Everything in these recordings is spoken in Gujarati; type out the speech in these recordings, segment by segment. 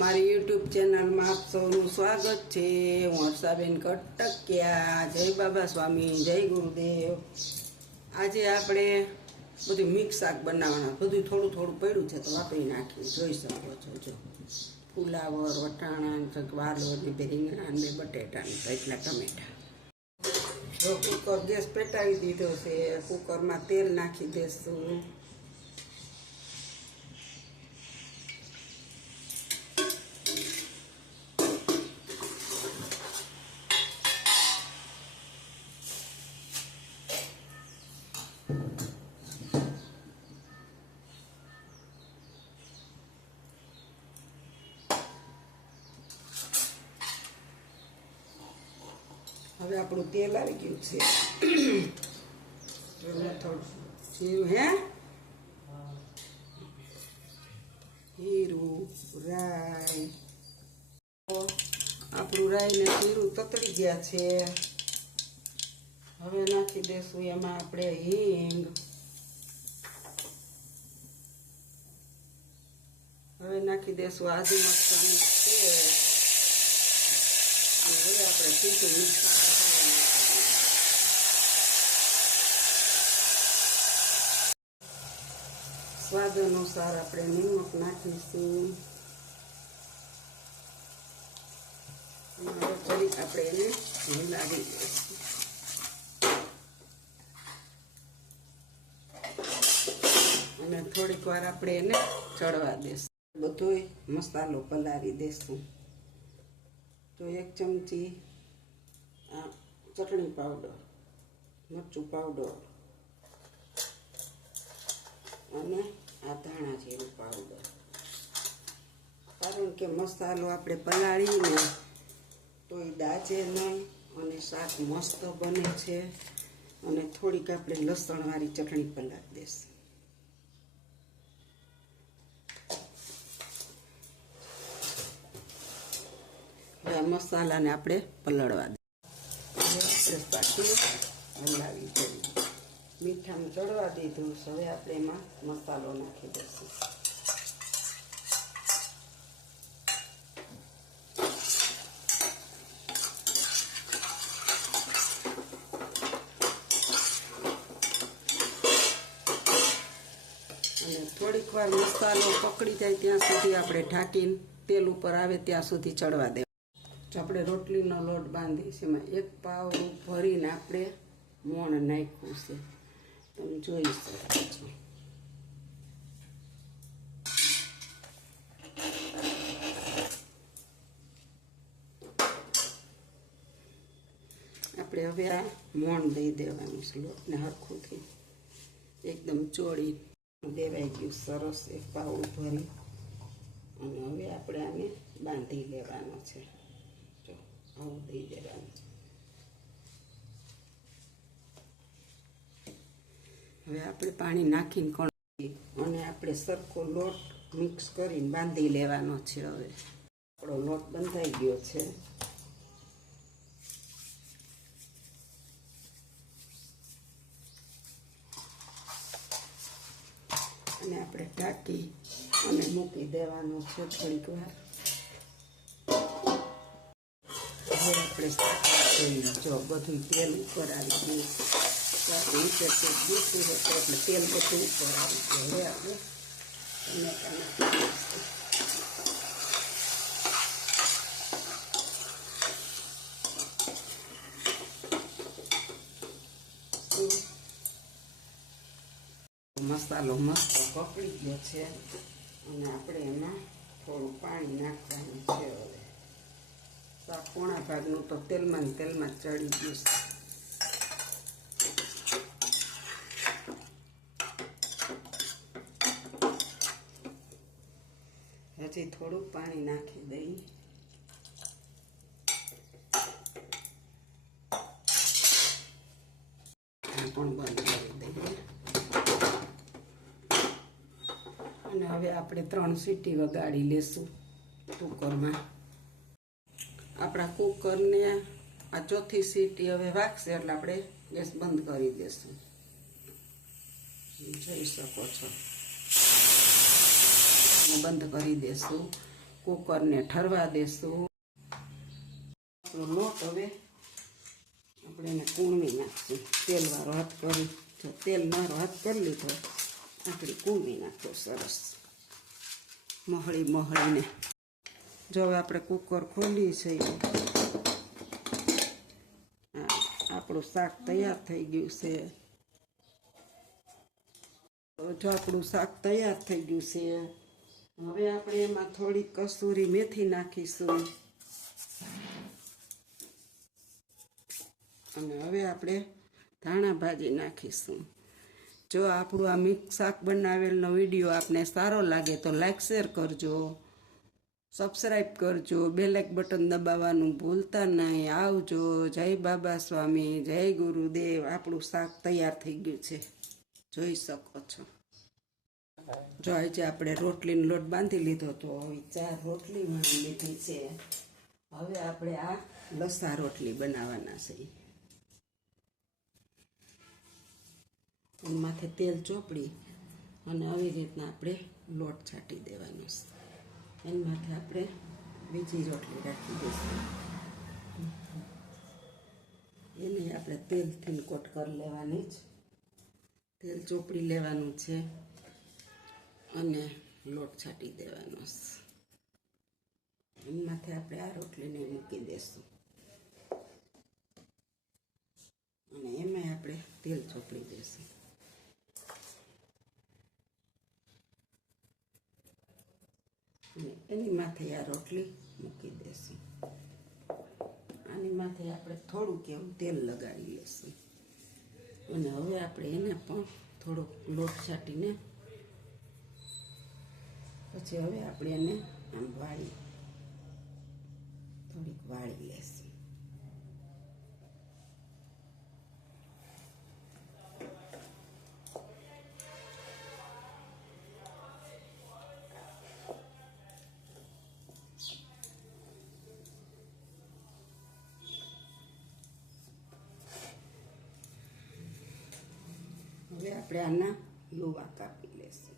મારી યુટ્યુબ ચેનલમાં આપ સૌનું સ્વાગત છે। હું હર્ષાબેન કટકિયા। જય બાબા સ્વામી, જય ગુરુદેવ। આજે આપણે બધું મિક્સ શાક બનાવવાના, બધું થોડું થોડું પડ્યું છે તો વાપરી નાખ્યું, જોઈ શકો છો। જો ફુલાવર, વટાણા, વાલોર, રીંગણા ને બટેટા ને એટલા ટમેટા। જો કુકર ગેસ પેટાવી દીધો છે, કુકરમાં તેલ નાખી દેશું। હવે આપણું તેલ આવી ગયું છે। થોડું જીરું, જીરું, રાઈ, આપણું રાઈ ને જીરું તતડી ગયા છે। હવે નાખી દેશું એમાં આપણે હિંગ। હવે નાખી દેશું આદુ મરચાંની પેસ્ટ। હવે આપણે તીખું મિક્સ સ્વાદ અનુસાર આપણે નિમક નાખીશું। હવે ફરી આપણે એને હલાવી દઈશું અને થોડીક વાર આપણે એને ચડવા દઈશું। બધોય મસાલો પલાળી દઈશું। તો 1 ચમચી ચટણી પાવડર, મરચું પાવડર અને આ ધાણા જીરું પાવડર। કારણ કે મસાલો આપણે પલાળીને તો એ દાજે નહીં અને શાક મસ્ત બને છે। અને થોડીક આપણે લસણવાળી ચટણી પલાળી દઈશું। હવે મસાલાને આપણે પલળવા દઈએ, પાછું હલાવી દઈએ। મીઠામાં ચડવા દીધું, હવે આપણે એમાં મસાલો નાખી દઈશું। અને થોડીક વાર મસાલો પકડી જાય ત્યાં સુધી આપણે ઢાંકીને તેલ ઉપર આવે ત્યાં સુધી ચડવા દે। જો આપણે રોટલીનો લોટ બાંધીશું, એમાં 1 પાવડું ભરીને આપણે મોણ નાખ્યું છે, તમે જોઈ શકો છો। આપણે હવે આ મોણ દઈ દેવાનું છે, લોટને હરખુંથી એકદમ ચોળી દેવાઈ ગયું સરસ 1 પાવડું ભરી। અને હવે આપણે આને બાંધી લેવાનો છે। જો આવું દઈ દેવાનું છે। હવે આપણે પાણી નાખીને અને આપણે સરખો લોટ મિક્સ કરીને બાંધી લેવાનો છે। હવે આપણો લોટ બંધાઈ ગયો છે। અને આપણે ઢાંકી અને મૂકી દેવાનો છે થોડીક વાર। હવે આપણે જોઈએ, જો બધું તેલ ઉપર આવી ગયું, નીચે દૂસરી હતો એટલે તેલ બધું ઉપર આવી ગયું। હવે આપણે ટમેટા નાખી દઈશું। મસાલો મસ્ત પકડી ગયો છે અને આપણે એમાં થોડું પાણી નાખવાનું છે। હવે શાક પોણા ભાગનું તો તેલમાં ચડી ગયું છે। હજી થોડું પાણી નાખી દઈ। પણ બંધ કરી દઈએ અને હવે આપણે 3 સીટી વગાડી લેશું કુકરમાં। આપણા કુકરને આ 4થી સીટી હવે વાગશે એટલે આપણે ગેસ બંધ કરી દઈશું। જોઈ શકો છો, બંધ કરી દેશું। કુકરને ઠરવા દેશું. આપણો લોટ હવે આપણે એને કૂણવી નાખશું. તેલવાળો હાથ કરી, જો તેલ મારો હાથ કરી લીધો, આપણે કૂણવી નાખો સરસ મહળીને. જો હવે આપણે કુકર ખોલી છે. આપણું શાક તૈયાર થઈ ગયું છે. જો આપણું શાક તૈયાર થઈ ગયું છે. હવે આપણે એમાં થોડી કસૂરી મેથી નાખીશું અને હવે આપણે ધાણા ભાજી નાખીશું. જો આપણું આ મિક્સ શાક બનાવેલનો વિડીયો આપને સારો લાગે તો લાઈક શેર કરજો, સબસ્ક્રાઈબ કરજો, બેલ આઇકન બટન દબાવવાનું ભૂલતા નહીં. આવજો. જય બાબા સ્વામી, જય ગુરુદેવ. આપણું શાક તૈયાર થઈ ગયું છે, જોઈ શકો છો. જો આજે આપણે રોટલીનો લોટ બાંધી લીધો તો હવે 4 રોટલી વણી લીધી છે. હવે આપણે આ લસા રોટલી બનાવવાના છે. માથે તેલ ચોપડી અને આવી રીતના આપણે લોટ છાંટી દેવાનો છે. એની માથે આપણે બીજી રોટલી રાખી દઈશું. એને આપણે તેલથી કોટ કરી લેવાની જ. તેલ ચોપડી લેવાનું છે અને લોટ છાંટી દેવાનો છે. એની માથે આપણે આ રોટલીને મૂકી દઈશું અને એમાં આપણે તેલ ચોપડી દઈશું. અને એની માથે આ રોટલી મૂકી દઈશું. આની માથે આપણે થોડુંક એવું તેલ લગાડી લઈશું અને હવે આપણે એને પણ થોડોક લોટ છાંટીને પછી હવે આપણે એને આમ થોડીક વાળી લઈશું. હવે આપણે આના લુવા કાપી લઈશું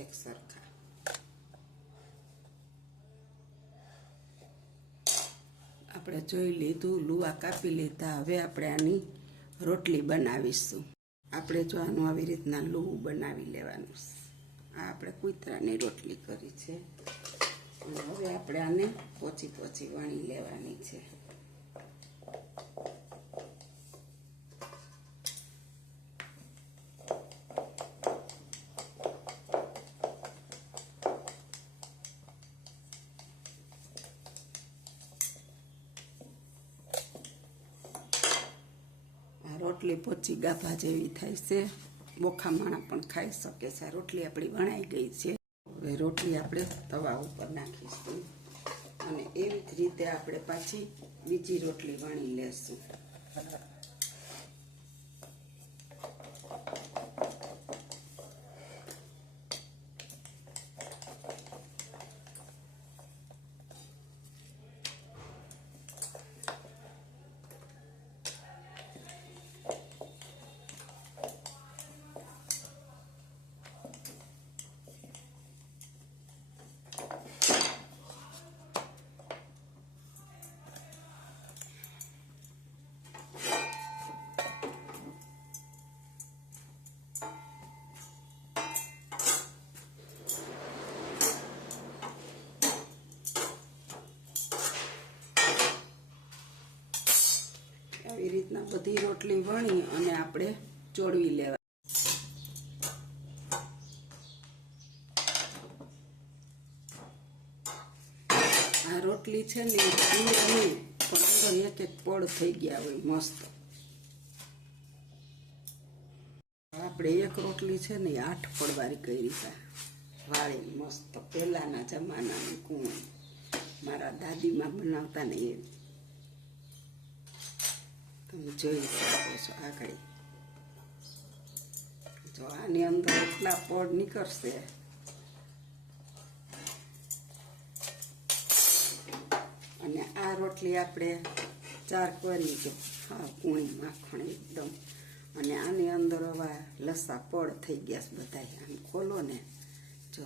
એક સરખા. આપણે જોઈ લીધું, લુવા કાપી લીધા. હવે આપણે આની રોટલી બનાવીશું. આપણે જો આનું આવી રીતના લુવું બનાવી લેવાનું છે. આ આપણે કૂતરાની રોટલી કરી છે અને હવે આપણે આને પોચી વણી લેવાની છે. રોટલી પોચી ગાભા જેવી થાય છે. બોખા માણા પણ ખાઈ શકે છે. આ રોટલી આપણી વણાઈ ગઈ છે. હવે રોટલી આપણે તવા ઉપર નાખીશું અને એવી જ રીતે આપણે પાછી બીજી રોટલી વણી લેશું. આવી રીતના બધી રોટલી વણી અને આપણે ચોળવી લેવા. આ રોટલી છે ને નહીં પણ એક એક પડ થઈ ગયા હોય મસ્ત. આપણે એક રોટલી છે ને 8 પડવાળી કરી છે વાળી મસ્ત. પહેલાના જમાનાની કુણ મારા દાદીમાં બનાવતા ને એ તમે જોઈ શકો છો. આગળ જો આની અંદર એટલા પડ નીકળશે. અને આ રોટલી આપણે 4 કરી જો હા કૂણી માખણ એકદમ. અને આની અંદર હવે લસા પડ થઈ ગયા બધા. આમ ખોલો ને જો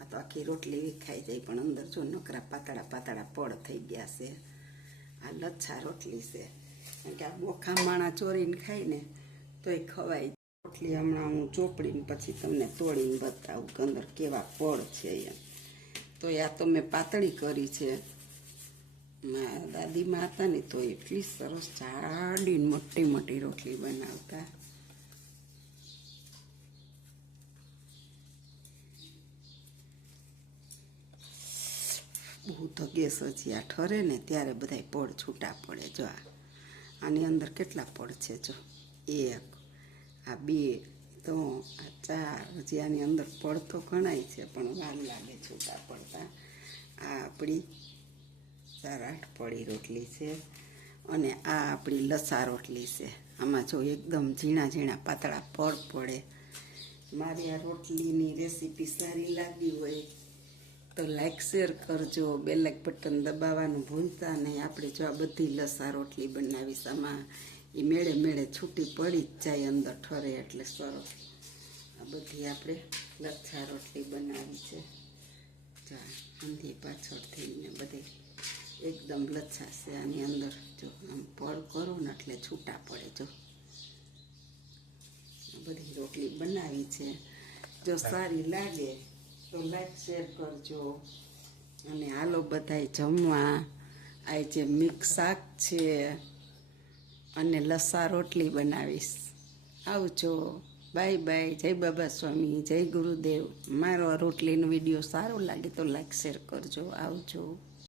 આ આ તો આખી રોટલી વિખાઈ જાય, પણ અંદર જો નકરા પાતળા પાતળા પડ થઈ ગયા છે. આ લચ્છા રોટલી છે, કારણ કે આ બોખા માણા ચોરીને ખાઈને તોય ખવાય. રોટલી હમણાં હું ચોપડીને પછી તમને તોડીને બતાવું કે અંદર કેવા પડ છે. એમ તો આ તો મેં પાતળી કરી છે. મારા દાદીમાં હતા ને તો એટલી સરસ જાડીને મોટી મોટી રોટલી બનાવતા. બહુ તો ગેસ હજી આ ઠરે ને ત્યારે બધા પડ છૂટા પડે. જો આની અંદર કેટલા પડ છે, જો 1 આ 2 3 આ 4, હજી આની અંદર પડ તો ઘણાય છે પણ વાર લાગે છૂટા પડતા. આ આપણી 7-8 પડી રોટલી છે, અને આ આપણી લસા રોટલી છે. આમાં જો એકદમ ઝીણા ઝીણા પાતળા પડ પડે. મારી આ રોટલીની રેસીપી સારી લાગી હોય તો લાઈક શેર કરજો, બેલ બટન દબાવવાનું ભૂલતા નહીં. આપણે જો આ બધી લસા રોટલી બનાવીશ, આમાં એ મેળે મેળે છૂટી પડી જ જાય અંદર ઠરે એટલે સરસ. આ બધી આપણે લચ્છા રોટલી બનાવી છે. જા અંધી પાછળ થઈને બધે એકદમ લચ્છા છે. આની અંદર જો આમ પડ કરો ને એટલે છૂટા પડે. જો બધી રોટલી બનાવી છે. જો સારી લાગે તો લાઈક શેર કરજો, અને હાલો બધાય જમવા. આ જે મિક્સ શાક છે અને લસા રોટલી બનાવીશ. આવજો, બાય બાય, જય બાબા સ્વામી, જય ગુરુદેવ. મારો રોટલીનો વિડીયો સારો લાગે તો લાઈક શેર કરજો. આવજો.